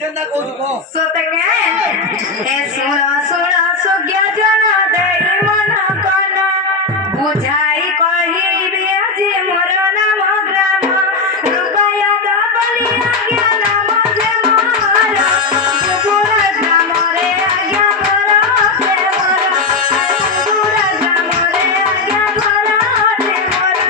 जेना कोच को सोते के ए सुना सुना सुज्ञा जना देई मन कना बुझाई कही बियाजी मोर नाम ग्राम रुपया दा बलिया ज्ञान मजे मारा पूरा ग्राम रे आज्ञा करा ते मोरा पूरा ग्राम रे आज्ञा करा ते मोरा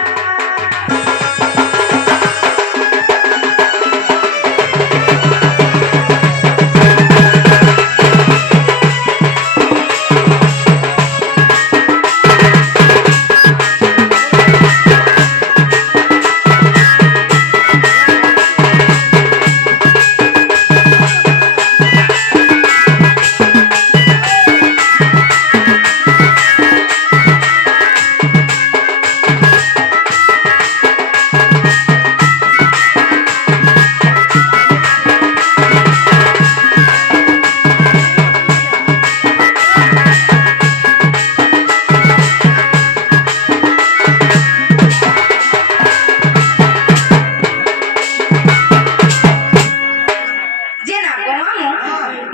जेना गमामु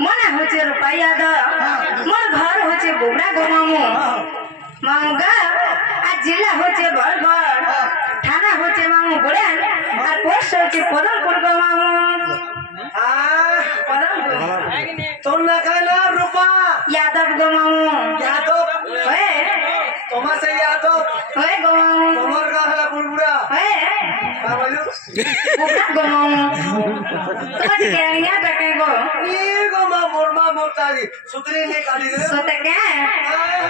मना होचे रुपया द मोर घर होचे बोबड़ा गमामु मांगा आ जिला होचे बरगढ़ थाना होचे मामु गोड़ान आ पोस्ट होचे पदमपुर गमामु पदमपुर तोर ना कहना रूपा यादव गमामु यादव ओए तोमा से यादव ओए गमामु तोमर का हला बुलबुड़ा ओए का बोलू बोबड़ा गमामु तो के यहाँ टके गो ये गो मा मोरमा मोरतारी सुतरी ने काटी दे सोते के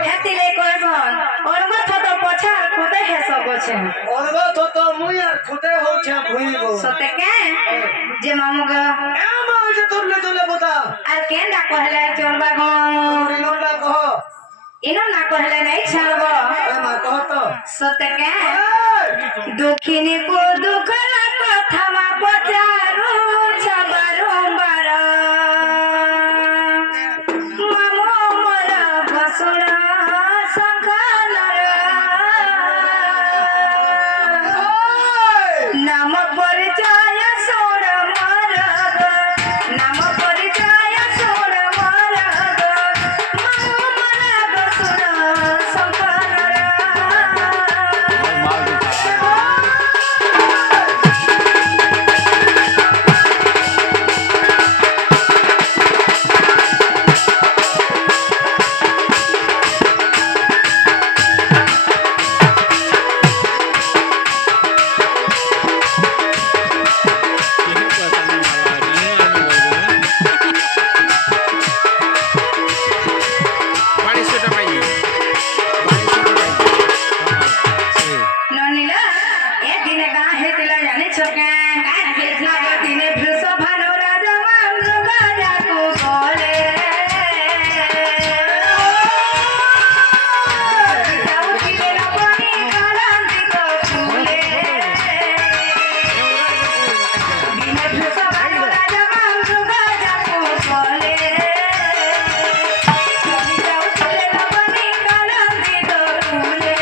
हेतिले कोई बन और मत तो पछा खुदे है सब छे और वो तो मुई यार खुदे हो छे भुई गो सोते के जे मामू ग ए मा जे तुम ले चले बता আর কেনটা কহলে চলবা গো রিনো ना कहो ইনো না কহলে নাই ছাড়ব ए मा कहो तो সতকে ए দুঃখিনী কো দুঃখ না কথা মা পচারু ছবারম্বার মামো মোর বসুর সংখানর নাম পরিচয় সোড় মোর নাম পরিচয় সোড় মোর মামো মোর বসুর সংখানর ननिला ए दिने का हेतिला जाने छके हेतिला दिने भृष भानु राजा मांगु गाजा को बोले जाऊ किले न पानी कालांती को फूले दिने भृष भानु राजा मांगु गाजा को बोले जाऊ किले न पानी कालांती को फूले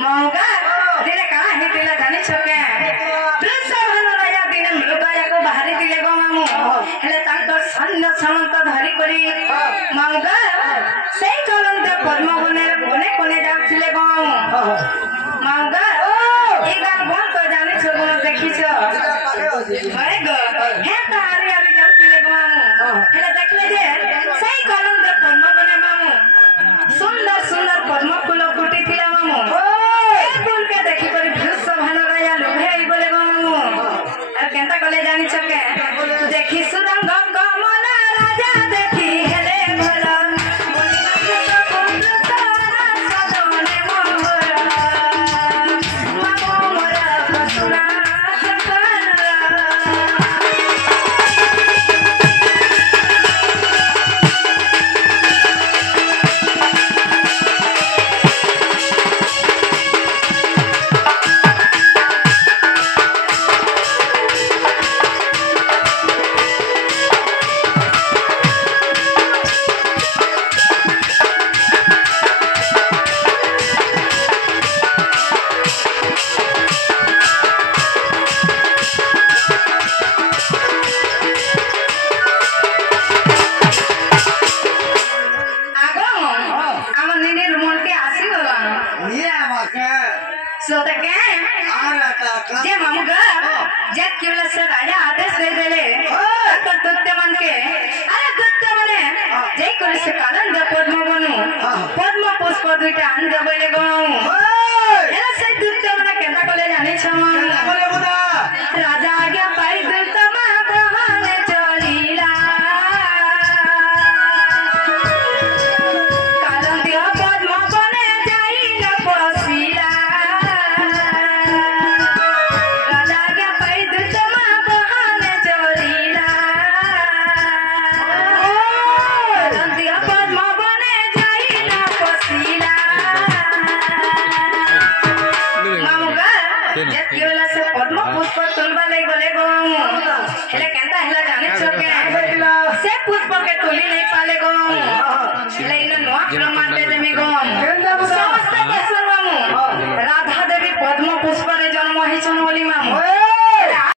मौका दिले का हे दिला जाने छके वृष भानुराया दिने मृगया को बाहरी दिले गो मामू हेले तांको सन्न समंत धरी करी मौका सेई कलंत पद्म बने कोने कोने जाउथिले गो मौका ए गान बन तो जाने छगो देखि छ अरे गो हे तारे आरे जाउथिले गो मामू हेले देखले जे सेई कलंत पद्म बने मामू सुंदर सुंदर पद्म फूल फुटी थिला मामू फूल के देखि करी भृष भानुराया लोभेई बोले गो मामू आ केंता कले जानि छके देखि सुरंग कमल राजा देखि हेले भला बोली ना पुत्र तारा सजने मोहरा मामू मोरा बसुरा सकरा जे मामुगा जे केवल से राजा आदेश दे देले तो दुत्ते मन के अरे दुत्ते मने जे करे से कालन दे पद्म बनु पद्म पुष्प दुइटा आन दे बोले गो एला से दुत्ते मने केता कोले जानि छम राजा आगे पाई दुत्ते मा बहाने चलीला कालन दिया पद्म बने जाई न पसीला पुष्प के तुली नहीं पाले गो